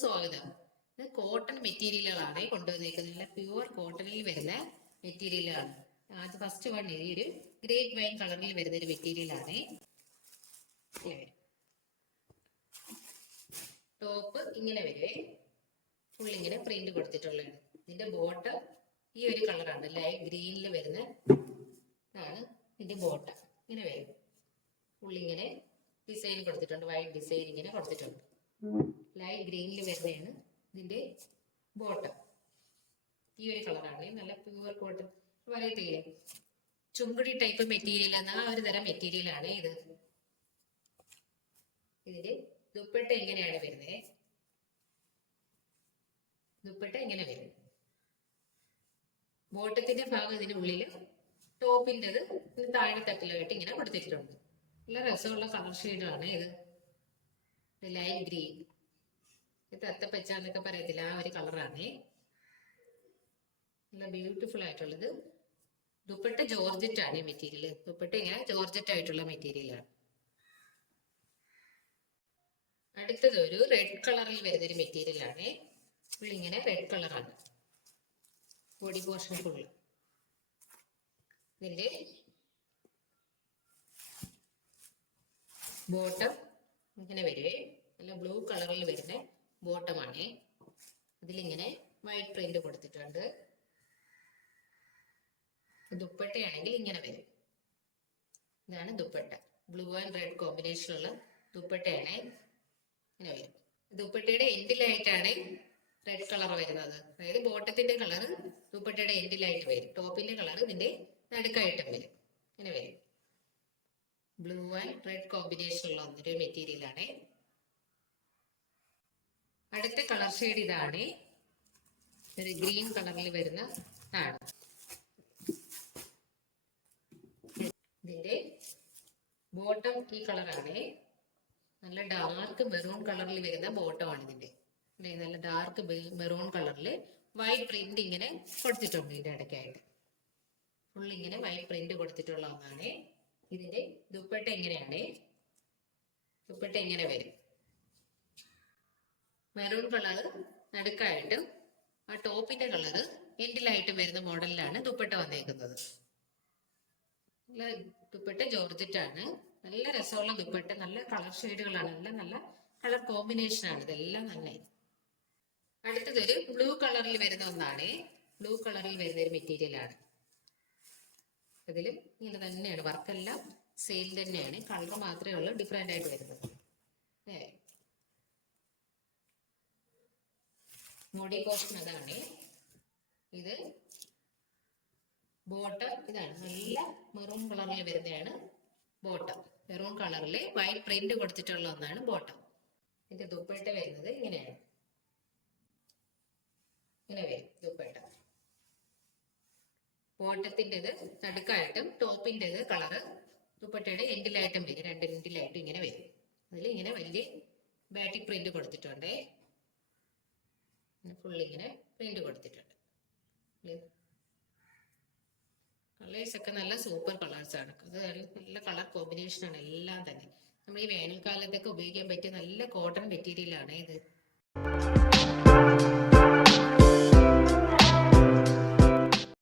സ്വാഗതം. ഇത് കോട്ടൺ മെറ്റീരിയലുകളാണ് കൊണ്ടുവന്നിരിക്കുന്നത്. നല്ല പ്യുവർ കോട്ടണിൽ വരുന്ന മെറ്റീരിയലാണ്. അത് ഫസ്റ്റ് വൺ ഈ ഒരു ഗ്രേപ്പ് വൈൻ കളറിൽ വരുന്ന ഒരു മെറ്റീരിയലാണ്. ടോപ്പ് ഇങ്ങനെ വരുവേ, ഫുൾ ഇങ്ങനെ പ്രിന്റ് കൊടുത്തിട്ടുള്ളതാണ്. ഇതിന്റെ ബോട്ടം ഈ ഒരു കളറാണ്, ലൈറ്റ് ഗ്രീനിൽ വരുന്ന ആണ് ഇതിന്റെ ബോട്ടം. ഇങ്ങനെ വരും, ഫുൾ ഇങ്ങനെ ഡിസൈൻ കൊടുത്തിട്ടുണ്ട്, വൈറ്റ് ഡിസൈൻ ഇങ്ങനെ കൊടുത്തിട്ടുണ്ട്. ലൈറ്റ് ഗ്രീനിൽ വരുന്നതാണ് ഇതിന്റെ ബോട്ടം. ഈ ഒരു കളറാണ്, നല്ല പ്യുവർ കോട്ടൺ പറയത്തില്ലേ, ചുങ്കുടി ടൈപ്പ് മെറ്റീരിയൽ എന്ന ആ ഒരു തരം മെറ്റീരിയൽ ആണ് ഇത്. ഇതിന്റെ ദുപ്പട്ട എങ്ങനെയാണ് വരുന്നത്? ദുപ്പട്ട എങ്ങനെ വരും? ബോട്ടത്തിന്റെ ഭാഗം ഇതിന് ഉള്ളില്, ടോപ്പിൻ്റെത് താഴെ തട്ടിലായിട്ട് ഇങ്ങനെ കൊടുത്തിട്ടുണ്ട്. നല്ല രസമുള്ള കളർ ഷെയ്ഡാണ് ഇത്. ലൈറ്റ് ഗ്രീൻ, തത്തപ്പച്ച എന്നൊക്കെ പറയത്തില്ല, ആ ഒരു കളറാണ്. നല്ല ബ്യൂട്ടിഫുൾ ആയിട്ടുള്ളത്. ദുപ്പട്ട ജോർജറ്റ് ആണ് ഈ മെറ്റീരിയൽ. ദുപ്പട്ട ഇങ്ങനെ ജോർജറ്റ് ആയിട്ടുള്ള മെറ്റീരിയലാണ്. അടുത്തത് ഒരു റെഡ് കളറിൽ വരുന്നൊരു മെറ്റീരിയൽ ആണ്. ഫുൾ ഇങ്ങനെ റെഡ് കളറാണ് ബോഡി പോർഷൻ ഫുള്ള്. ഇതിന്റെ ബോട്ടം ഇങ്ങനെ വരുവേ, നല്ല ബ്ലൂ കളറിൽ വരുന്ന ബോട്ടമാണ്. ഇതിലിങ്ങനെ വൈറ്റ് പ്രിന്റ് കൊടുത്തിട്ടുണ്ട്. ദുപ്പട്ടയാണെങ്കിൽ ഇങ്ങനെ വരും. ഇതാണ് ദുപ്പട്ട, ബ്ലൂ ആൻഡ് റെഡ് കോമ്പിനേഷനുള്ള ദുപ്പട്ടയാണ്. ഇങ്ങനെ വരും. ദുപ്പട്ടയുടെ എൻഡിലായിട്ടാണ് റെഡ് കളർ വരുന്നത്. അതായത് ബോട്ടത്തിന്റെ കളർ ദുപ്പട്ടയുടെ എൻഡിലായിട്ട് വരും, ടോപ്പിന്റെ കളർ ഇതിന്റെ നടുക്കായിട്ടും വരും. ഇങ്ങനെ വരും. ബ്ലൂ ആൻഡ് റെഡ് കോമ്പിനേഷനുള്ള ഒന്നൊരു മെറ്റീരിയൽ ആണ്. അടുത്ത കളർ ഷെയ്ഡ് ഇതാണ്, ഒരു ഗ്രീൻ കളറിൽ വരുന്ന ആണ്. ഇതിന്റെ ബോട്ടം ഈ കളറാണ്, നല്ല ഡാർക്ക് മെറൂൺ കളറിൽ വരുന്ന ബോട്ടമാണ് ഇതിന്റെ. നല്ല ഡാർക്ക് മെറൂൺ കളറിൽ വൈറ്റ് പ്രിന്റ് ഇങ്ങനെ കൊടുത്തിട്ടുണ്ട്. ഇതിന്റെ ഇടയ്ക്കായിട്ട് ഫുൾ ഇങ്ങനെ വൈറ്റ് പ്രിന്റ് കൊടുത്തിട്ടുള്ള ഒന്നാണ്. ഇതിന്റെ ദുപ്പട്ട എങ്ങനെയാണ്? ദുപ്പട്ട എങ്ങനെ വരും? മെറൂൺ കളർ നടുക്കായിട്ടും ആ ടോപ്പിന്റെ കളറ് എൻഡിലായിട്ടും വരുന്ന മോഡലിലാണ് ദുപ്പട്ട വന്നേക്കുന്നത്. നല്ല ദുപ്പട്ട ജോർജറ്റ് ആണ്. നല്ല രസമുള്ള ദുപ്പട്ട, നല്ല കളർ ഷെയ്ഡുകളാണ്, നല്ല നല്ല കളർ കോമ്പിനേഷൻ ആണ് ഇതെല്ലാം. നല്ല അടുത്തതൊരു ബ്ലൂ കളറിൽ വരുന്ന ഒന്നാണ്. ബ്ലൂ കളറിൽ വരുന്ന ഒരു മെറ്റീരിയൽ ആണ്. ഇതിലും ഇങ്ങനെ തന്നെയാണ്, വർക്കെല്ലാം സെയിം തന്നെയാണ്, കളർ മാത്രമേ ഉള്ളൂ ഡിഫറെന്റ് ആയിട്ട് വരുന്നത്. ബോഡി പോർഷൻ അതാണ്. ഇത് ബോട്ടം ഇതാണ്, നല്ല മെറൂൺ കളറിൽ വരുന്നതാണ് ബോട്ടം. മെറൂൺ കളറിൽ വൈറ്റ് പ്രിന്റ് കൊടുത്തിട്ടുള്ള ഒന്നാണ് ബോട്ടം. ഇതിന്റെ ദുപ്പട്ട വരുന്നത് ഇങ്ങനെയാണ്, ഇങ്ങനെ വരും ദുപ്പട്ട. ബോട്ടത്തിൻ്റെത് നടുക്കായിട്ടും ടോപ്പിൻ്റെത് കളറ് ദുപ്പട്ടയുടെ എൻഡിലായിട്ടും വരും, രണ്ട് എൻഡിലായിട്ടും ഇങ്ങനെ വരും. അതിൽ ഇങ്ങനെ വലിയ ബാറ്റിക് പ്രിന്റ് കൊടുത്തിട്ടുണ്ട്, ഫുൾ ഇങ്ങനെ പ്രിന്റ് കൊടുത്തിട്ടുണ്ട്. കളേഴ്സ് ഒക്കെ നല്ല സൂപ്പർ കളേഴ്സ് ആണ്. അത് നല്ല കളർ കോമ്പിനേഷൻ ആണ് എല്ലാം തന്നെ. നമ്മൾ ഈ വേനൽക്കാലത്തൊക്കെ ഉപയോഗിക്കാൻ പറ്റിയ നല്ല കോട്ടൺ മെറ്റീരിയൽ ആണ് ഇത്.